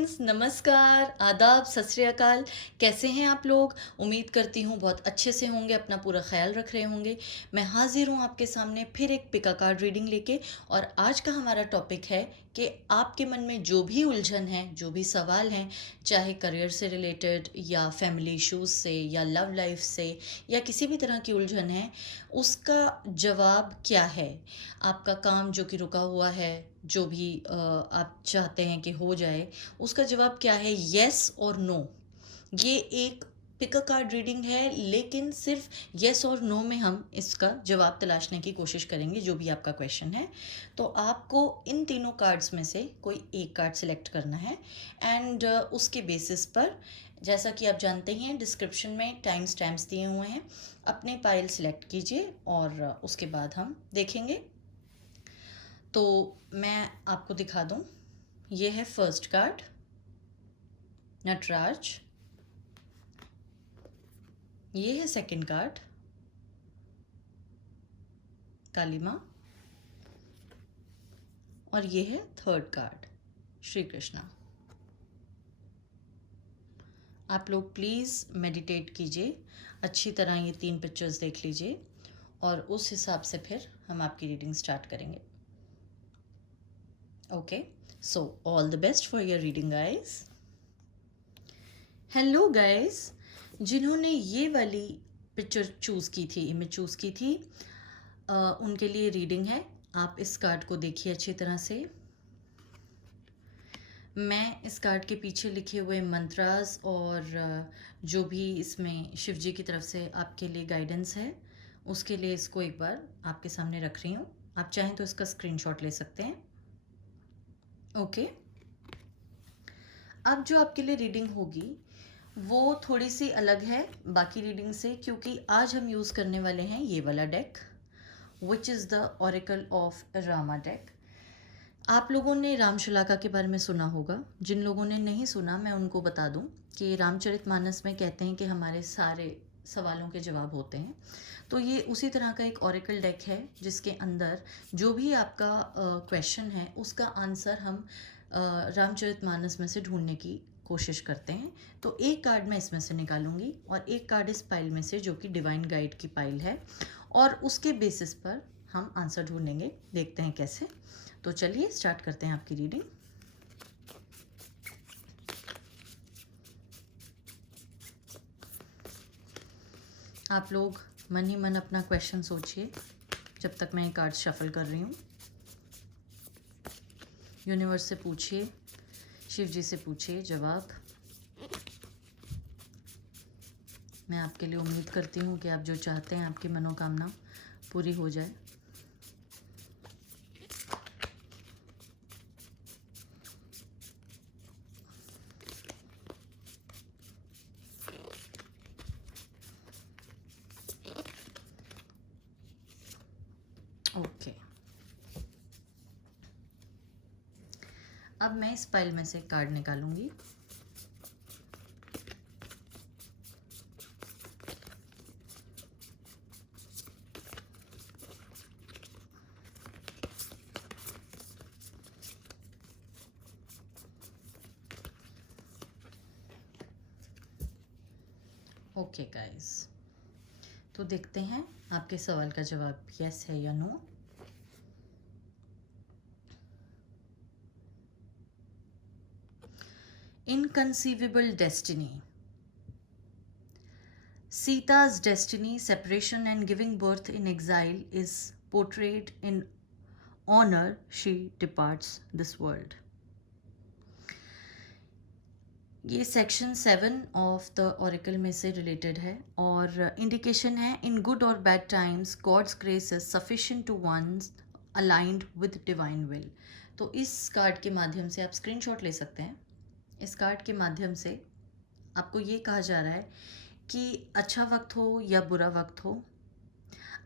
Friends, नमस्कार, आदाब, सत श्री अकाल। कैसे हैं आप लोग? उम्मीद करती हूँ बहुत अच्छे से होंगे, अपना पूरा ख्याल रख रहे होंगे। मैं हाजिर हूँ आपके सामने फिर एक पिका कार्ड रीडिंग लेके। और आज का हमारा टॉपिक है कि आपके मन में जो भी उलझन है, जो भी सवाल हैं, चाहे करियर से रिलेटेड या फैमिली इश्यूज से या लव लाइफ से या किसी भी तरह की उलझन है, उसका जवाब क्या है। आपका काम जो कि रुका हुआ है, जो भी आप चाहते हैं कि हो जाए, उसका जवाब क्या है, येस और नो। ये एक पिक अ कार्ड रीडिंग है, लेकिन सिर्फ येस और नो में हम इसका जवाब तलाशने की कोशिश करेंगे, जो भी आपका क्वेश्चन है। तो आपको इन तीनों कार्ड्स में से कोई एक कार्ड सिलेक्ट करना है एंड उसके बेसिस पर, जैसा कि आप जानते हैं, डिस्क्रिप्शन में टाइम स्टैम्प्स दिए हुए हैं। अपने पाइल सिलेक्ट कीजिए और उसके बाद हम देखेंगे। तो मैं आपको दिखा दूं, ये है फर्स्ट कार्ड नटराज, ये है सेकंड कार्ड काली माँ, और ये है थर्ड कार्ड श्री कृष्णा। आप लोग प्लीज़ मेडिटेट कीजिए, अच्छी तरह ये तीन पिक्चर्स देख लीजिए और उस हिसाब से फिर हम आपकी रीडिंग स्टार्ट करेंगे। Okay, so all the best for your reading guys. Hello guys, जिन्होंने ये वाली पिक्चर चूज़ की थी, इमेज चूज़ की थी, उनके लिए रीडिंग है। आप इस कार्ड को देखिए अच्छी तरह से। मैं इस कार्ड के पीछे लिखे हुए मंत्रास और जो भी इसमें शिव जी की तरफ से आपके लिए गाइडेंस है, उसके लिए इसको एक बार आपके सामने रख रही हूँ। आप चाहें तो इसका स्क्रीनशॉट ले सकते हैं। ओके, अब जो आपके लिए रीडिंग होगी वो थोड़ी सी अलग है बाकी रीडिंग से, क्योंकि आज हम यूज़ करने वाले हैं ये वाला deck, which is the oracle of Rama deck. आप लोगों ने रामशलाका के बारे में सुना होगा। जिन लोगों ने नहीं सुना, मैं उनको बता दूं कि रामचरितमानस में कहते हैं कि हमारे सारे सवालों के जवाब होते हैं। तो ये उसी तरह का एक ऑरेकल डेक है, जिसके अंदर जो भी आपका क्वेश्चन है उसका आंसर हम रामचरितमानस में से ढूंढने की कोशिश करते हैं। तो एक कार्ड मैं इसमें से निकालूंगी और एक कार्ड इस पाइल में से, जो कि डिवाइन गाइड की पाइल है, और उसके बेसिस पर हम आंसर ढूंढेंगे। देखते हैं कैसे। तो चलिए स्टार्ट करते हैं आपकी रीडिंग। आप लोग मन ही मन अपना क्वेश्चन सोचिए जब तक मैं ये कार्ड शफल कर रही हूँ। यूनिवर्स से पूछिए, शिव जी से पूछिए जवाब। मैं आपके लिए उम्मीद करती हूँ कि आप जो चाहते हैं, आपकी मनोकामना पूरी हो जाए। ओके, अब मैं इस पाइल में से कार्ड निकालूंगी। ओके गाइस, तो देखते हैं आपके सवाल का जवाब यस है या no. Inconceivable destiny. Sita's destiny, separation and giving birth in exile, is portrayed in honor she departs this world. ये सेक्शन 7 ऑफ द ऑरिकल में से रिलेटेड है और इंडिकेशन है, इन गुड और bad times God's grace is sufficient to one's aligned with divine will. तो इस card के माध्यम से आप स्क्रीनशॉट ले सकते हैं। इस कार्ड के माध्यम से आपको ये कहा जा रहा है कि अच्छा वक्त हो या बुरा वक्त हो,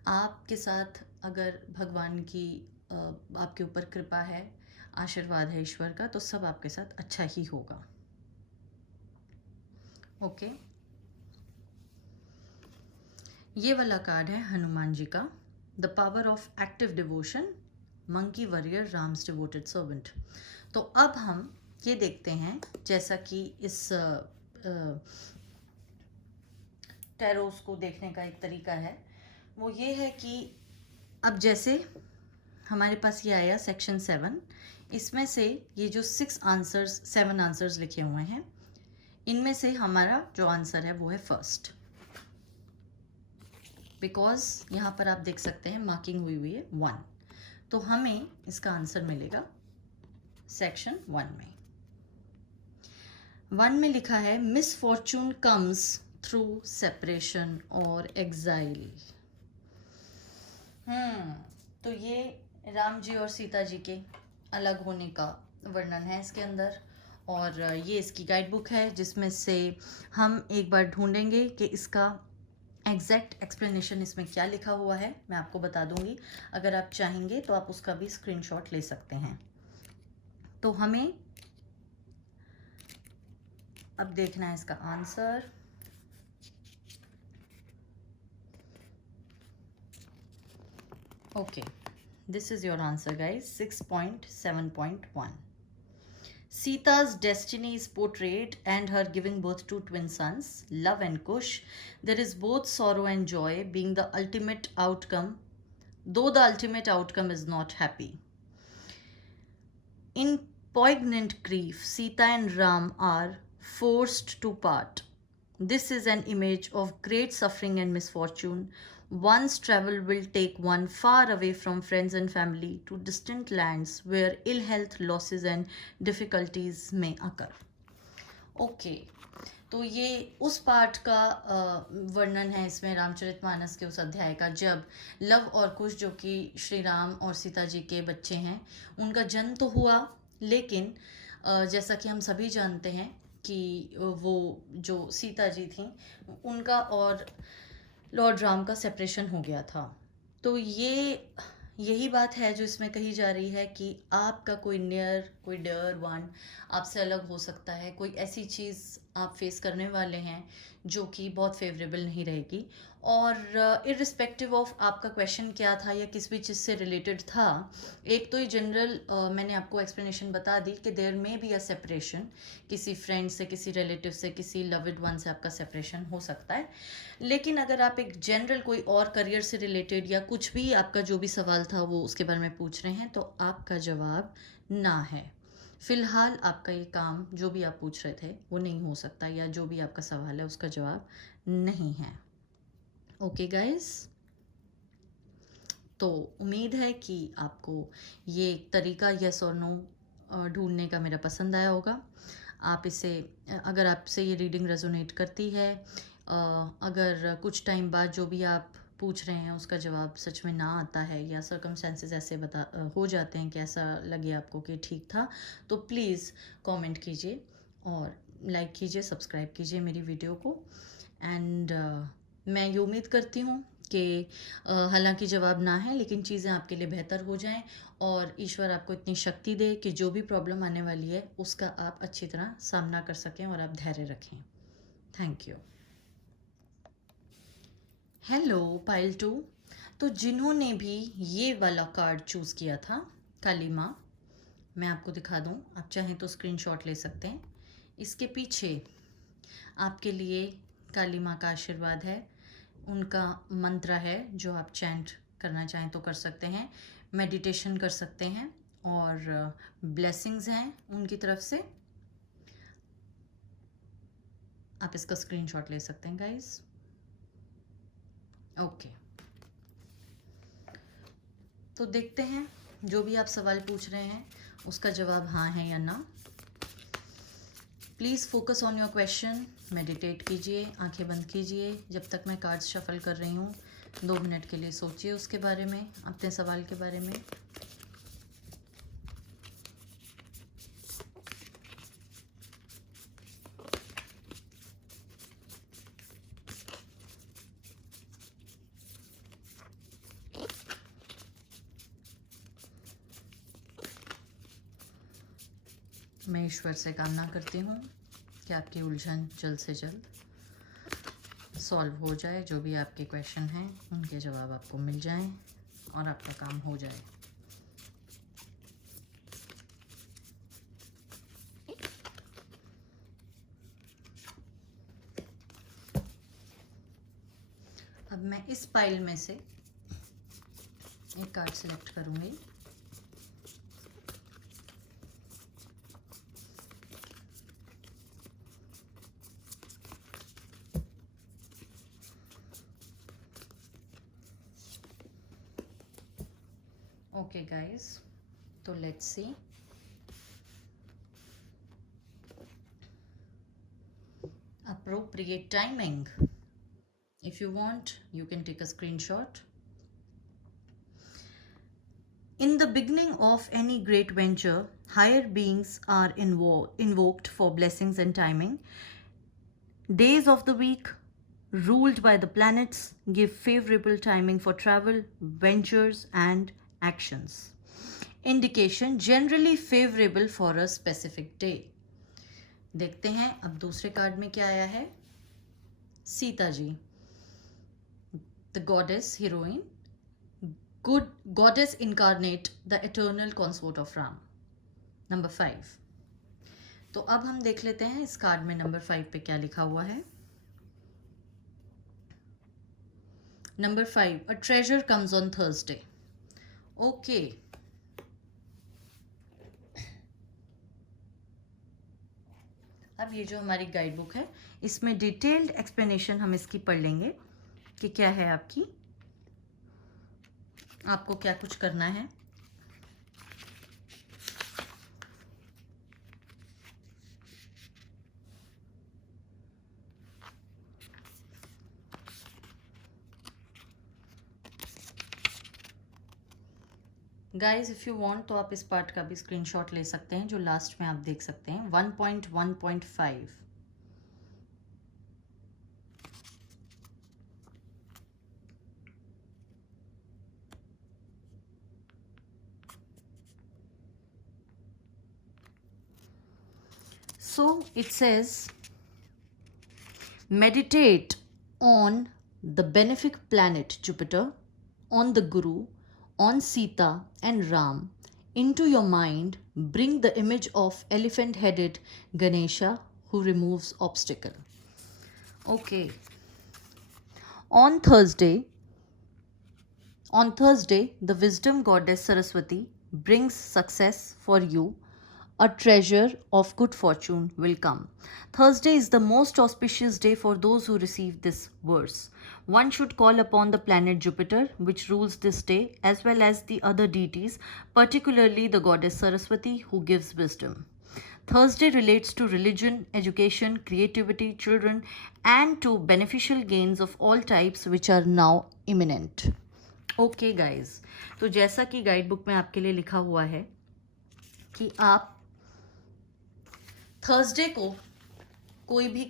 आपके साथ अगर भगवान की आपके ऊपर कृपा है, आशीर्वाद है ईश्वर का, तो सब आपके साथ अच्छा ही होगा। ओके, ये वाला कार्ड है हनुमान जी का, the power of active devotion, monkey warrior, Ram's devoted servant. तो अब हम ये देखते हैं, जैसा कि इस टैरोस को देखने का एक तरीका है, वो ये है कि अब जैसे हमारे पास ये आया सेक्शन 7, इसमें से ये जो 7 आंसर्स लिखे हुए हैं, इनमें से हमारा जो आंसर है वो है फर्स्ट, बिकॉज यहाँ पर आप देख सकते हैं मार्किंग हुई है 1, तो हमें इसका आंसर मिलेगा सेक्शन 1 में। 1 में लिखा है मिसफॉर्चून कम्स थ्रू सेपरेशन और एग्जाइल। तो ये राम जी और सीता जी के अलग होने का वर्णन है इसके अंदर, और ये इसकी गाइड बुक है जिसमें से हम एक बार ढूंढेंगे कि इसका एग्जैक्ट एक्सप्लेनेशन इसमें क्या लिखा हुआ है। मैं आपको बता दूंगी, अगर आप चाहेंगे तो आप उसका भी स्क्रीनशॉट ले सकते हैं। तो हमें अब देखना है इसका answer. Okay, this is your answer, guys. 6.7.1. Sita's destiny is portrayed and her giving birth to twin sons, Love and Kush. There is both sorrow and joy being the ultimate outcome, though the ultimate outcome is not happy. In poignant grief, Sita and Ram are forced to part. This is an image of great suffering and misfortune. One's travel will take one far away from friends and family to distant lands where ill health, losses and difficulties may occur. Okay, तो ये उस part का वर्णन है इसमें रामचरितमानस के उस अध्याय का, जब लव और कुश जो कि श्री राम और सीता जी के बच्चे हैं, उनका जन्म तो हुआ, लेकिन जैसा कि हम सभी जानते हैं कि वो जो सीता जी थी उनका और लॉर्ड राम का सेपरेशन हो गया था। तो यही बात है जो इसमें कही जा रही है कि आपका कोई नियर, कोई डियर वन आपसे अलग हो सकता है, कोई ऐसी चीज़ आप फेस करने वाले हैं जो कि बहुत फेवरेबल नहीं रहेगी। और इर्रिस्पेक्टिव ऑफ आपका क्वेश्चन क्या था या किस भी चीज़ से रिलेटेड था, एक तो ये जनरल मैंने आपको एक्सप्लेनेशन बता दी कि देयर में बी अ सेपरेशन, किसी फ्रेंड से, किसी रिलेटिव से, किसी लव्ड वन से आपका सेपरेशन हो सकता है। लेकिन अगर आप एक जनरल कोई और करियर से रिलेटेड या कुछ भी आपका जो भी सवाल था वो उसके बारे में पूछ रहे हैं, तो आपका जवाब ना है। फ़िलहाल आपका ये काम जो भी आप पूछ रहे थे वो नहीं हो सकता, या जो भी आपका सवाल है उसका जवाब नहीं है। ओके गाइस, तो उम्मीद है कि आपको ये तरीका यस और नो ढूंढने का मेरा पसंद आया होगा। आप इसे, अगर आपसे ये रीडिंग रेजोनेट करती है, अगर कुछ टाइम बाद जो भी आप पूछ रहे हैं उसका जवाब सच में ना आता है, या सर्कमस्टेंसेस ऐसे हो जाते हैं कि ऐसा लगे आपको कि ठीक था, तो प्लीज़ कमेंट कीजिए और लाइक कीजिए, सब्सक्राइब कीजिए मेरी वीडियो को। एंड मैं ये उम्मीद करती हूँ कि हालांकि जवाब ना है, लेकिन चीज़ें आपके लिए बेहतर हो जाएं और ईश्वर आपको इतनी शक्ति दे कि जो भी प्रॉब्लम आने वाली है उसका आप अच्छी तरह सामना कर सकें और आप धैर्य रखें। Thank you. Hello pile 2। तो जिन्होंने भी ये वाला कार्ड चूज़ किया था, काली माँ, मैं आपको दिखा दूँ, आप चाहें तो स्क्रीनशॉट ले सकते हैं। इसके पीछे आपके लिए काली माँ का आशीर्वाद है, उनका मंत्र है जो आप चैंट करना चाहें तो कर सकते हैं, मेडिटेशन कर सकते हैं, और ब्लेसिंग्स हैं उनकी तरफ से। आप इसका स्क्रीनशॉट ले सकते हैं गाइस। ओके, तो देखते हैं जो भी आप सवाल पूछ रहे हैं उसका जवाब हाँ है या ना। Please focus on your question, meditate कीजिए, आंखें बंद कीजिए। जब तक मैं कार्ड्स शफल कर रही हूँ 2 मिनट के लिए सोचिए उसके बारे में, अपने सवाल के बारे में। मैं ईश्वर से कामना करती हूँ कि आपकी उलझन जल्द से जल्द सॉल्व हो जाए, जो भी आपके क्वेश्चन हैं उनके जवाब आपको मिल जाएं और आपका काम हो जाए। अब मैं इस पाइल में से एक कार्ड सिलेक्ट करूंगी। ओके गाइस, तो let's see. Appropriate timing. If you want, you can take a screenshot. In the beginning of any great venture, higher beings are invoked for blessings and timing. Days of the week ruled by the planets give favorable timing for travel, ventures, and actions. Indication generally favorable for a specific day. देखते हैं अब दूसरे card में क्या आया है। Sita ji, the goddess heroine, good goddess incarnate, the eternal consort of Ram, number 5। तो अब हम देख लेते हैं इस कार्ड में नंबर 5 पे क्या लिखा हुआ है। Number 5, a treasure comes on Thursday. Okay, अब ये जो हमारी गाइड बुक है इसमें डिटेल्ड एक्सप्लेनेशन हम इसकी पढ़ लेंगे कि क्या है आपको क्या कुछ करना है। गाइज इफ़ यू वांट तो आप इस पार्ट का भी स्क्रीनशॉट ले सकते हैं जो लास्ट में आप देख सकते हैं 1.1.5। So it says, meditate on the benefic planet Jupiter, on the Guru, on Sita and Ram. Into your mind, bring the image of elephant-headed Ganesha who removes obstacle. Okay. On Thursday, the wisdom goddess Saraswati brings success for you. A treasure of good fortune will come. Thursday is the most auspicious day for those who receive this verse. One should call upon the planet Jupiter, which rules this day, as well as the other deities, particularly the goddess Saraswati, who gives wisdom. Thursday relates to religion, education, creativity, children, and to beneficial gains of all types which are now imminent. Okay guys, तो जैसा कि guide book में आपके लिए लिखा हुआ है कि आप थर्सडे को कोई भी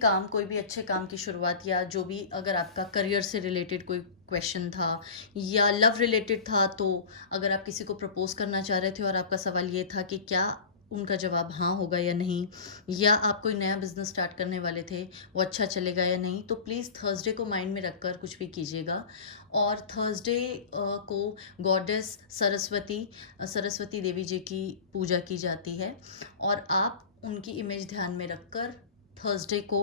अच्छे काम की शुरुआत, या जो भी अगर आपका करियर से रिलेटेड कोई क्वेश्चन था या लव रिलेटेड था, तो अगर आप किसी को प्रपोज करना चाह रहे थे और आपका सवाल ये था कि क्या उनका जवाब हाँ होगा या नहीं, या आप कोई नया बिजनेस स्टार्ट करने वाले थे वो अच्छा चलेगा या नहीं, तो प्लीज़ थर्सडे को माइंड में रखकर कुछ भी कीजिएगा। और थर्सडे को गॉडेस सरस्वती देवी जी की पूजा की जाती है और आप उनकी इमेज ध्यान में रखकर थर्सडे को,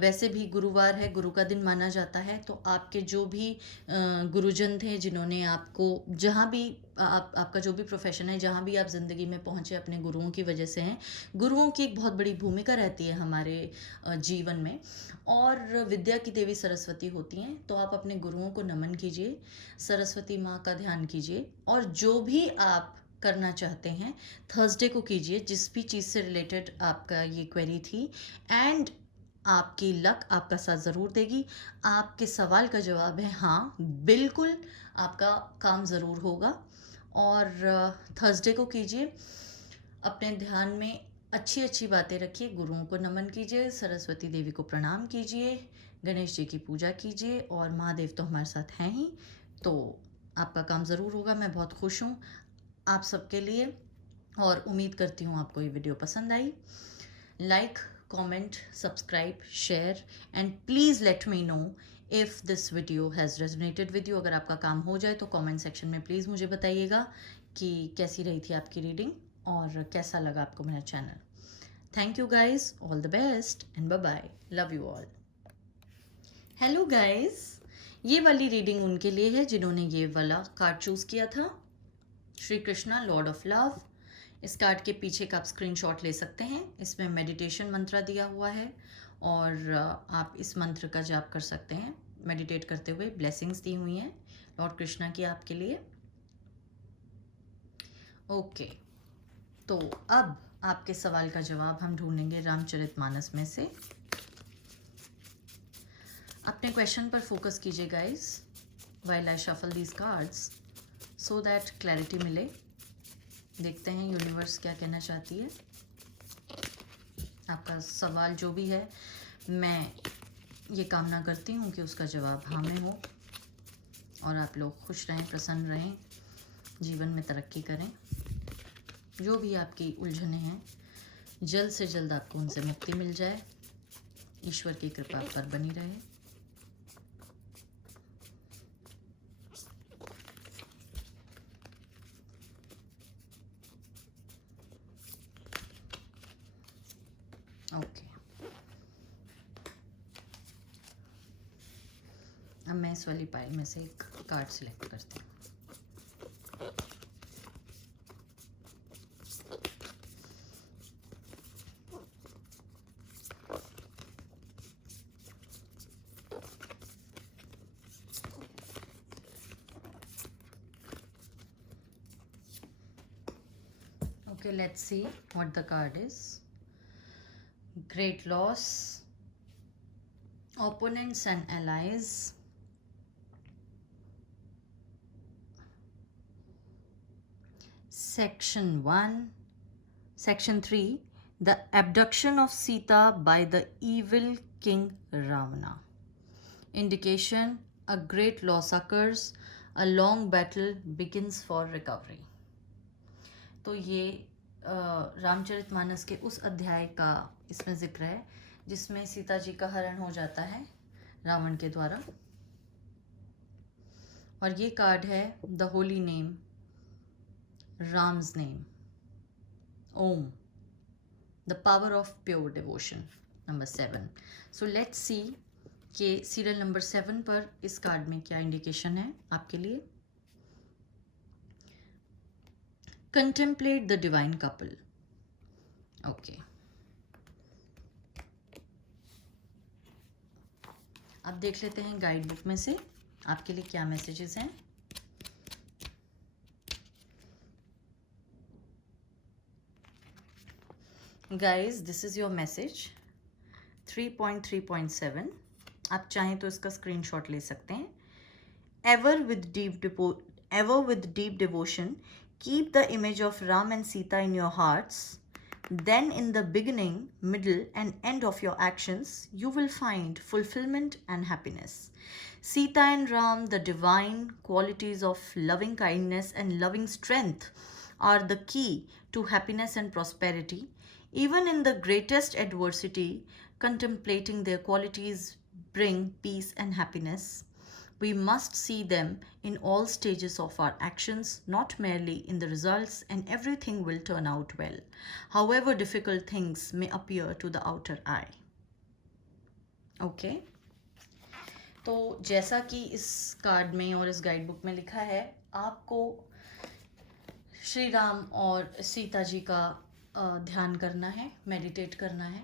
वैसे भी गुरुवार है, गुरु का दिन माना जाता है, तो आपके जो भी गुरुजन थे जिन्होंने आपको जहाँ भी आपका जो भी प्रोफेशन है, जहाँ भी आप ज़िंदगी में पहुँचे अपने गुरुओं की वजह से हैं। गुरुओं की एक बहुत बड़ी भूमिका रहती है हमारे जीवन में, और विद्या की देवी सरस्वती होती हैं, तो आप अपने गुरुओं को नमन कीजिए, सरस्वती माँ का ध्यान कीजिए, और जो भी आप करना चाहते हैं थर्सडे को कीजिए, जिस भी चीज़ से रिलेटेड आपका ये क्वेरी थी, एंड आपकी लक आपका साथ ज़रूर देगी। आपके सवाल का जवाब है हाँ, बिल्कुल आपका काम ज़रूर होगा। और थर्सडे को कीजिए, अपने ध्यान में अच्छी अच्छी बातें रखिए, गुरुओं को नमन कीजिए, सरस्वती देवी को प्रणाम कीजिए, गणेश जी की पूजा कीजिए, और महादेव तो हमारे साथ हैं ही, तो आपका काम ज़रूर होगा। मैं बहुत खुश हूँ आप सबके लिए, और उम्मीद करती हूँ आपको ये वीडियो पसंद आई। Like, comment, subscribe, share, and please let me know if this video has resonated with you. अगर आपका काम हो जाए तो कमेंट सेक्शन में प्लीज़ मुझे बताइएगा कि कैसी रही थी आपकी रीडिंग और कैसा लगा आपको मेरा channel. Thank you guys, all the best and bye bye, love you all. Hello guys, ये वाली रीडिंग उनके लिए है जिन्होंने ये वाला कार्ड चूज़ किया था, Shri Krishna Lord of love. इस कार्ड के पीछे का आप स्क्रीनशॉट ले सकते हैं। इसमें मेडिटेशन मंत्र दिया हुआ है और आप इस मंत्र का जाप कर सकते हैं मेडिटेट करते हुए। ब्लेसिंग्स दी हुई हैं लॉर्ड कृष्णा की आपके लिए। ओके, तो अब आपके सवाल का जवाब हम ढूंढेंगे रामचरितमानस में से। अपने क्वेश्चन पर फोकस कीजिए guys while I shuffle these cards so that clarity मिले। देखते हैं यूनिवर्स क्या कहना चाहती है। आपका सवाल जो भी है, मैं ये कामना करती हूँ कि उसका जवाब हाँ में हो और आप लोग खुश रहें, प्रसन्न रहें, जीवन में तरक्की करें। जो भी आपकी उलझनें हैं, जल्द से जल्द आपको उनसे मुक्ति मिल जाए। ईश्वर की कृपा आप पर बनी रहे। ओके, अब मैं इस वाली पाइल में से एक कार्ड सिलेक्ट करती हूँ। Okay, let's see what the card is. Great loss, opponents and allies, section 1, section 3, the abduction of Sita by the evil king Ravana. Indication, a great loss occurs, a long battle begins for recovery. तो ये रामचरितमानस के उस अध्याय का इसमें जिक्र है जिसमें सीता जी का हरण हो जाता है रावण के द्वारा। और ये कार्ड है the holy name, Ram's name, Om, the power of pure devotion, number 7। So let's see कि सीरियल नंबर 7 पर इस कार्ड में क्या इंडिकेशन है आपके लिए। Contemplate the divine couple. Okay. अब देख लेते हैं गाइड बुक में से आपके लिए क्या मैसेजेस हैं। Guys, this is your message 3.3.7। आप चाहें तो इसका स्क्रीनशॉट ले सकते हैं। Ever with deep devotion, keep the image of Ram and Sita in your hearts. Then in the beginning, middle and end of your actions, you will find fulfillment and happiness. Sita and Ram, the divine qualities of loving kindness and loving strength, are the key to happiness and prosperity. Even in the greatest adversity, contemplating their qualities bring peace and happiness. We must see them in all stages of our actions, not merely in the results, and everything will turn out well, however difficult things may appear to the outer eye. Okay? तो जैसा कि इस card में और इस guide book में लिखा है, आपको श्री राम और सीता जी का ध्यान करना है, मेडिटेट करना है।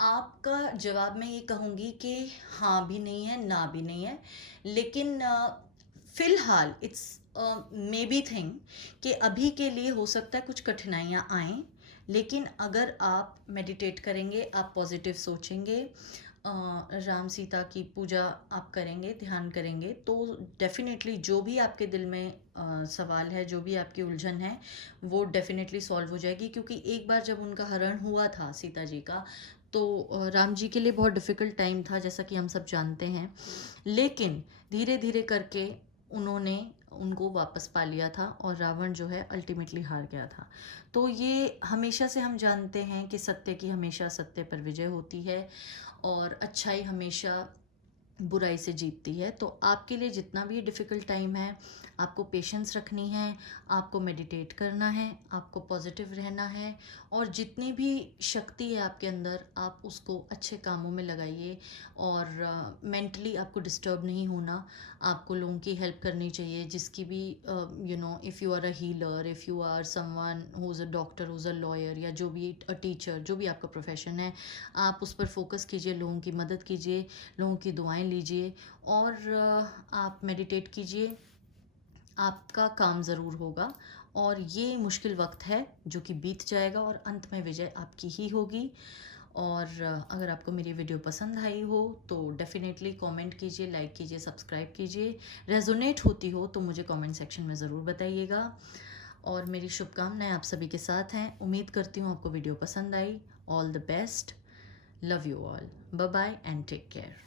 आपका जवाब मैं ये कहूँगी कि हाँ भी नहीं है, ना भी नहीं है, लेकिन फ़िलहाल इट्स मे बी थिंग कि अभी के लिए हो सकता है कुछ कठिनाइयाँ आएँ, लेकिन अगर आप मेडिटेट करेंगे, आप पॉजिटिव सोचेंगे, राम सीता की पूजा आप करेंगे, ध्यान करेंगे, तो डेफिनेटली जो भी आपके दिल में सवाल है, जो भी आपकी उलझन है, वो डेफिनेटली सॉल्व हो जाएगी। क्योंकि एक बार जब उनका हरण हुआ था सीता जी का, तो राम जी के लिए बहुत डिफ़िकल्ट टाइम था, जैसा कि हम सब जानते हैं, लेकिन धीरे धीरे करके उन्होंने उनको वापस पा लिया था और रावण जो है अल्टीमेटली हार गया था। तो ये हमेशा से हम जानते हैं कि सत्य की हमेशा सत्य पर विजय होती है और अच्छाई हमेशा बुराई से जीतती है। तो आपके लिए जितना भी डिफ़िकल्ट टाइम है, आपको पेशेंस रखनी है, आपको मेडिटेट करना है, आपको पॉजिटिव रहना है, और जितनी भी शक्ति है आपके अंदर आप उसको अच्छे कामों में लगाइए। और मेंटली आपको डिस्टर्ब नहीं होना, आपको लोगों की हेल्प करनी चाहिए, जिसकी भी if you are a healer, if you are someone who is a doctor, who is a lawyer, या जो भी अ टीचर, जो भी आपका प्रोफेशन है, आप उस पर फोकस कीजिए, लोगों की मदद कीजिए, लोगों की दुआएं लीजिए, और आप मेडिटेट कीजिए। आपका काम ज़रूर होगा, और ये मुश्किल वक्त है जो कि बीत जाएगा, और अंत में विजय आपकी ही होगी। और अगर आपको मेरी वीडियो पसंद आई हो तो डेफ़िनेटली कमेंट कीजिए, लाइक कीजिए, सब्सक्राइब कीजिए। रेजोनेट होती हो तो मुझे कमेंट सेक्शन में ज़रूर बताइएगा। और मेरी शुभकामनाएं आप सभी के साथ हैं। उम्मीद करती हूँ आपको वीडियो पसंद आई। All the best. Love you all. Bye bye and take care.